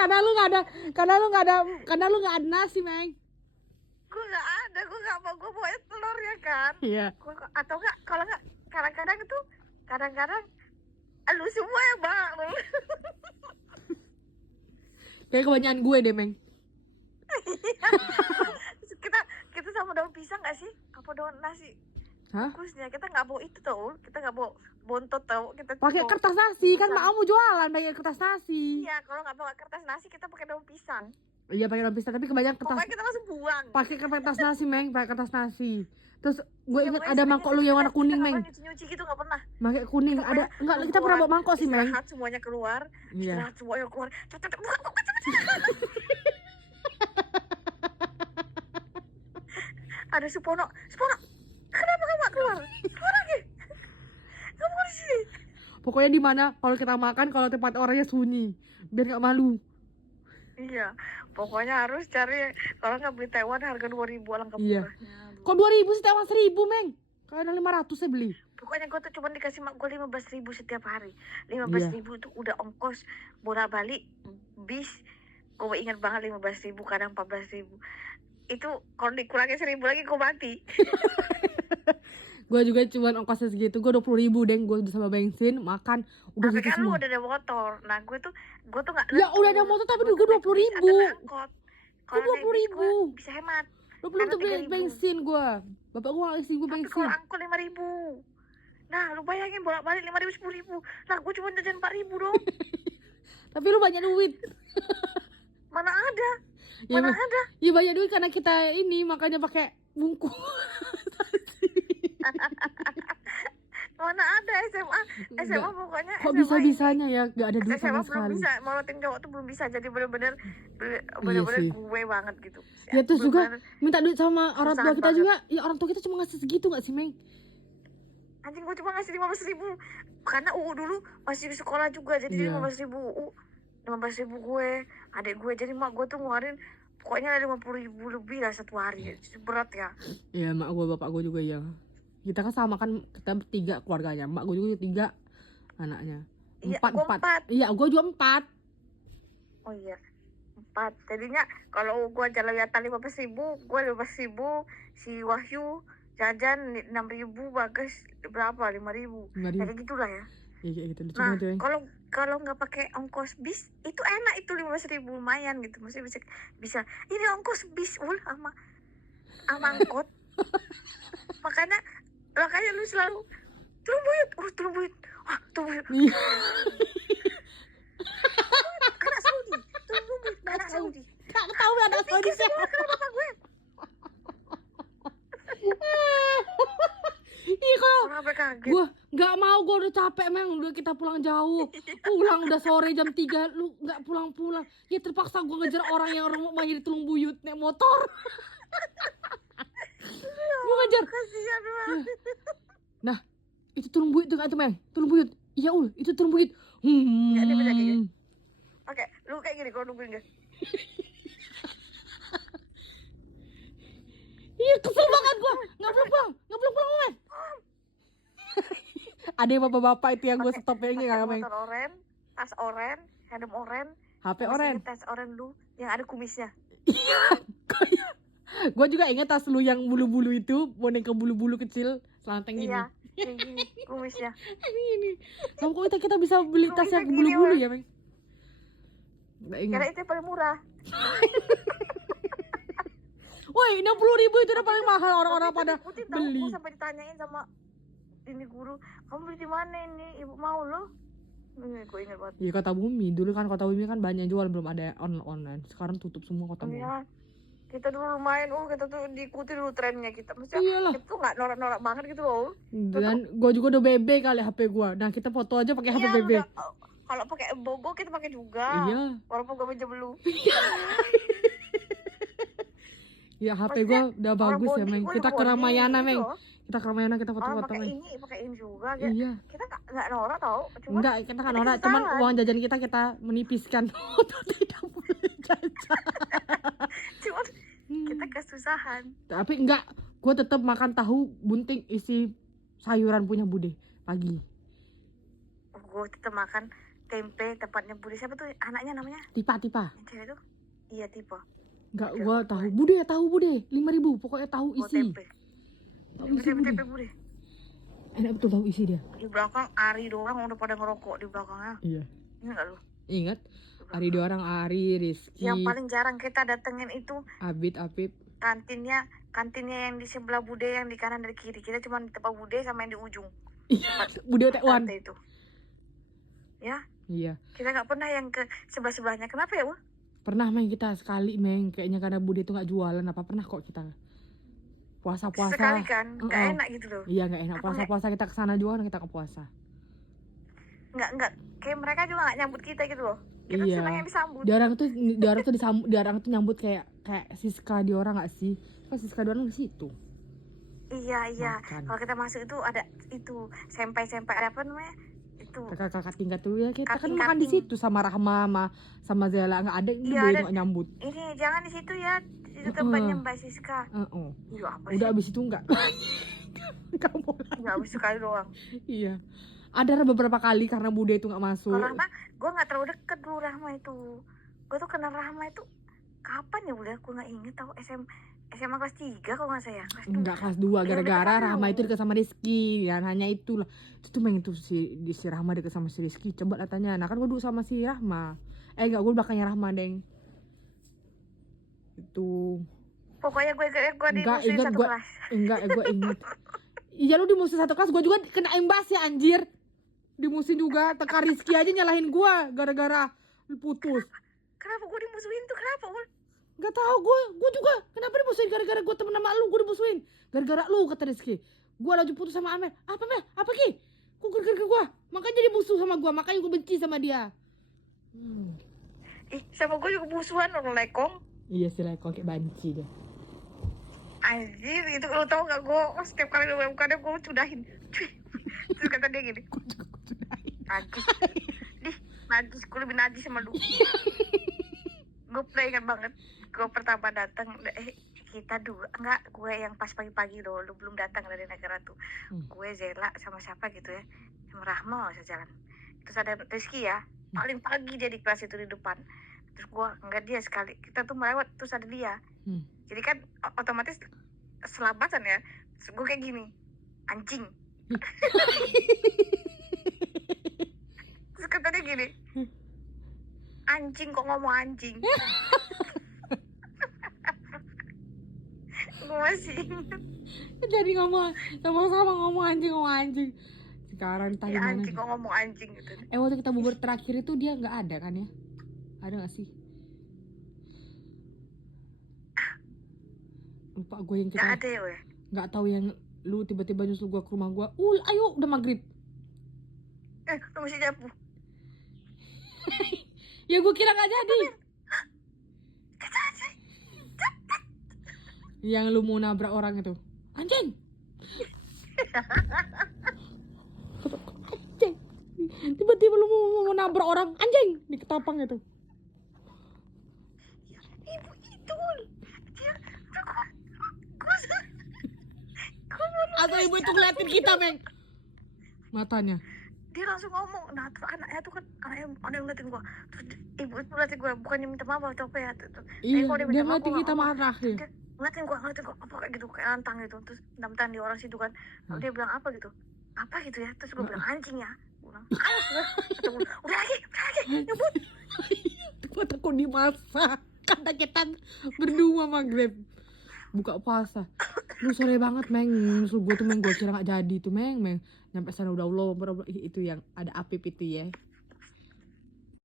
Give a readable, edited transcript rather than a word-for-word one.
karena lu nggak ada nasi, Meng. Gue nggak ada, gue nggak mau, gue bawa telur ya kan. Iya. Atau nggak, kalau nggak kadang-kadang lu semua ya bang. Kayak kebanyakan gue deh, Meng. kita sama daun pisang nggak sih? Apa daun nasi? Hah? Bungkusnya kita nggak bawa itu tau, kita nggak bawa bontot tau, kita Pakai bawa kertas nasi kan, pisang. mak mau jualan pakai kertas nasi. Iya, kalau nggak bawa kertas nasi kita pakai daun pisang. Iya pakai daun pisang, tapi kebanyakan kertas. Pokoknya kita langsung buang. Pakai kertas nasi, Meng, pakai kertas nasi. Terus gue Iya, inget pokoknya ada sering mangkok lu yang warna kuning, Meng. nyuci gitu nggak pernah. Pakai kuning Kita ada enggak, kita pernah bawa mangkok sih, Meng. Istirahat semuanya keluar. Iya. Istirahat semuanya keluar. Cepet, buka, cepet. Ada Supono. Kenapa kamu gak keluar? Keluar lagi. Kamu di sini. Pokoknya di mana kalau kita makan, kalau tempat orangnya sunyi, biar nggak malu. Iya, pokoknya harus cari, kalau nggak beli Taiwan harga 2.000 alangkah Iya. murahnya. Kok 2.000 setiap 1.000, Meng? Kalau ada 500 saya beli. Pokoknya gue tuh cuma dikasih mak gue 15.000 setiap hari. 15.000 itu udah ongkos bolak-balik bis. Gue ingat banget 15.000, kadang 14.000. Itu kalau dikurangi 1.000 lagi gue mati. Gue juga cuma ongkosnya segitu, gue 20.000 deh, gue udah sama bensin, makan, udah Tapi gitu kan lu semua. udah ada motor. Nah gue tuh nggak. Ya udah ada motor tapi gue 20.000. Kalau 20.000. bisa hemat. 20 tuh Karena 3.000. bensin gue. Bapak gue ngasih gue Tapi bensin. kalau angkot 5.000. Nah lu bayangin bolak-balik 5.000 10.000. Nah gue cuma jajan 4.000 dong. Tapi lu banyak duit. Mana ada? Ya, Mana ada? ya banyak duit karena kita ini makanya pakai bungkus. Mana ada SMA Enggak. pokoknya Kok SMA bisa-bisanya ya gak ada duit SMA sama belum sekali. bisa, morotin cowok tuh belum bisa, jadi bener-bener sih. gue banget gitu. Ya terus juga minta duit sama orang tua Susahan kita banget. juga. Ya orang tua kita cuma ngasih segitu gak sih, Meng? Anjing, gue cuma ngasih 15.000 karena UU dulu masih di sekolah juga, jadi Iya. 15.000 UU, 15.000 gue, adik gue, jadi mak gue tuh ngeluarin pokoknya 50.000 lebih lah satu hari. Berat ya. Iya, mak gue, bapak gue juga ya. Kita kan sama kan, kita bertiga keluarganya. Mak gue juga 3 anaknya. Iya, Empat. gue 4. Iya, gue juga 4. Oh iya, 4. Jadinya kalau gue jalawiyatan 15.000, gue 15.000, si Wahyu jajan 6.000, Bagas berapa? 5.000. 5.000. Kayak gitulah ya. Iya kayak gitu. Nah, Cuma tuh, kalau nggak pakai ongkos bis itu enak, itu 15.000 lumayan gitu. Maksudnya bisa ini ongkos bis sama angkot. makanya lu selalu turun buyut. Wah, turun buyut. Iya. Anak Saudi, turun buyut, anak Saudi. Gak tahu anak Saudi siapa. Kenapa gue? Iya kalau Kenapa kaget? gue nggak mau, gue udah capek, Meng, udah kita pulang jauh, pulang udah sore jam 3, lu nggak pulang, ya terpaksa gue ngejar orang yang rumahnya di Tulung Buyut naik motor. Gue ngejar. Kasihan banget. Nah itu Tulung Buyut tuh kan tuh, Meng, Tulung Buyut, iya itu Tulung Buyut. Nggak ada beda kayak gini. Oke, lu kayak gini kalau nungguin gak? Iya kesel banget gue, nggak pulang, Meng. Ada yang bapak-bapak itu yang gue stopnya ini nggak, Meng. Motor oren, tas oren, helm oren, HP masih oren. inget tas oren lu yang ada kumisnya. Gue juga inget tas lu yang bulu-bulu itu, boneka bulu-bulu kecil, selanteng gini. Iya, kayak gini kumisnya. Ini. Kamu kok kita bisa beli tas Kumisnya yang gini, bulu-bulu Wak. ya, Meng? Nggak ingat. Karena itu yang paling murah. Woi, 60.000 itu udah paling mahal, orang-orang pada Ikutin tahu, beli. gue sampai ditanyain sama ini guru, kamu beli di mana ini? Ibu mau loh. Ini gue ingat banget. Iya, Kota Bumi. Dulu kan Kota Bumi kan banyak jual, belum ada online. Sekarang tutup semua Kota Bumi. Iya. Kita dulu lumayan, kita tuh diikuti dulu trennya kita. Maksudnya Iyalah. kita tuh nggak norak-norak banget gitu loh. Dan gue juga udah BB kali HP gue. Nah, kita foto aja pakai HP Iya, BB. kalau pakai Bogo kita pakai juga. Iya. Walaupun gue pinjam lu. Ya HP gue udah bagus ya, Meng. Kita ke Ramayana, Meng. Kita ke Ramayana, kita foto-foto, pakai Meng. pakai ini juga. Gitu. Iya. Kita nggak norak tau. Cuma Enggak, kita kan kita orang, kesusahan. cuman uang jajan kita menipiskan untuk tidak boleh jajan. Cuma kita kesusahan. Tapi enggak, gue tetap makan tahu bunting isi sayuran punya Bude pagi. Gue tetap makan tempe tempatnya Bude. Siapa tuh anaknya namanya? Tipa. Yang cewek tuh? Iya tipe. Enggak, Oke, gua oke. tahu Bude 5.000 pokoknya tahu Oh isi. tempe. Tahu isi Bude. Tempe Bude. Enak betul tahu isi dia. Di belakang Ari doang udah pada ngerokok di belakangnya. Iya. Ini enggak lu? Ingat Di belakang. Ari dua orang, Ari, Rizky, Yang paling jarang kita datengin itu Abid, Apip. kantinnya yang di sebelah Bude, yang di kanan dan kiri. Kita cuma di tempat Bude sama yang di ujung. Iya, Bude Tekwan. Tante itu. Ya, Iya. kita nggak pernah yang ke sebelah-sebelahnya. Kenapa ya, Wah? Pernah Meng kita sekali Meng, kayaknya karena Bude itu nggak jualan apa pernah kok kita. Puasa-puasa. Sekali kan, nggak enak gitu loh. Iya nggak enak. Apa Puasa-puasa kita kesana juga kan kita ke puasa. Nggak. Kayak mereka juga nggak nyambut kita gitu loh. Kita Iya. senang yang disambut. Diorang tuh nyambut kayak Siska di orang nggak sih? Kan Siska di orang di situ. Iya. Makan. Kalau kita masuk itu ada itu sampai ada apa namanya? Itu Kakak tingkat tuh ya kita kan Kating-kating. makan di situ sama Rahma sama Zela nggak ada itu Iya, boleh ada. nggak nyambut. ini jangan di situ ya. Itu tempatnya Mbak Siska. Iya apa sih? Udah abis itu nggak nggak mau. Nggak habis sekali doang. Iya. Ada beberapa kali karena Bude itu nggak masuk. Kalau Rahma, gue nggak terlalu deket dulu Rahma itu. Gue tuh kenal Rahma itu kapan ya Bude? Gue nggak inget tahu SMA kelas 3 kalau nggak saya. Kelas 2. Enggak kelas 2 gara-gara deket Rahma dulu. itu deket sama Rizky dan hanya itulah. Itu tuh Meng itu si Rahma deket sama si Rizky. Coba lah tanya. Nah kan gue dulu sama si Rahma. Enggak, gue belakangnya Rahma, Deng. Itu Pokoknya gue di Nggak, musuhin ingat satu gua- kelas. enggak, gue inget. Iya lu di musim satu kelas, gue juga kena imbas ya anjir. Di musim juga, teka Rizky aja nyalahin gue gara-gara putus. Kenapa gue dimusuhin tuh? Kenapa? Ul? Gak tau gue juga kenapa dimusuhin gara-gara gue temen sama lu, gue dimusuhin gara-gara lu kata Rizky. Gue lagi putus sama Amel. Apa Mel? Apa Ki? Kok gara-gara gue? Makanya jadi musuh sama gue, makanya gue benci sama dia. Sama gue juga musuhan orang lekong. Iya sih lah, kok kayak banci dia. Anjir, itu lo tau gak gue setiap kali lo bukannya gue cudahin. Terus kata dia gini, Gue juga kucudain. najis, gue lebih najis sama lu. Gue pernah ingat banget, gue pertama datang, kita dua, enggak, gue yang pas pagi-pagi loh, lu belum datang dari negara tuh. Gue Zela sama siapa gitu ya, sama Rahma bisa jalan. Terus ada Rizky ya, paling pagi dia di kelas itu di depan. Terus gue, enggak dia sekali, kita tuh melewat, terus ada dia. Jadi kan otomatis selambatan ya. Terus gue kayak gini, anjing. Terus kata dia gini, anjing kok ngomong anjing. Gue masih ingat. Jadi ngomong sama-sama ngomong anjing. Sekarang entah Ya, gimana. anjing kok ngomong anjing gitu. Waktu kita bubur terakhir itu dia nggak ada kan ya? Ada nggak sih? Lupa gue yang Gak kita ada ya, weh. nggak tahu yang lu tiba-tiba nyusul gue ke rumah gue. Ayo udah maghrib. Lu mesti nyapu. Ya gue kira nggak jadi. Yang lu mau nabrak orang itu. Anjing. Anjing. Tiba-tiba lu mau nabrak orang. Anjing. Di ketapang itu. Ibu itu. Dia Atau ibu itu ngeliatin kita, Meng. Matanya. dia langsung ngomong. Nah, terus anaknya tuh kan anaknya ada yang ngeliatin gua. Terus ibu itu ngeliatin gua, bukannya minta maaf atau apa ya. Iya, kalau dia dia minta maaf, ngeliatin gua kita nggak marah ya. Dia ngeliatin gua apa kayak gitu, kayak lantang gitu. Terus bentar di orang situ kan. Lalu dia bilang apa gitu. Apa gitu ya. Terus gua bilang anjing ya. Gua bilang, awas gua. Kata gua, udah lagi, nyebut. Gue takut dimasak karena kita berdua maghrib buka puasa. Lu sore banget Meng, musuh gue tuh Meng, gue kira gak jadi tuh Meng. Nyampe sana udah Allah itu yang ada Apip itu ya.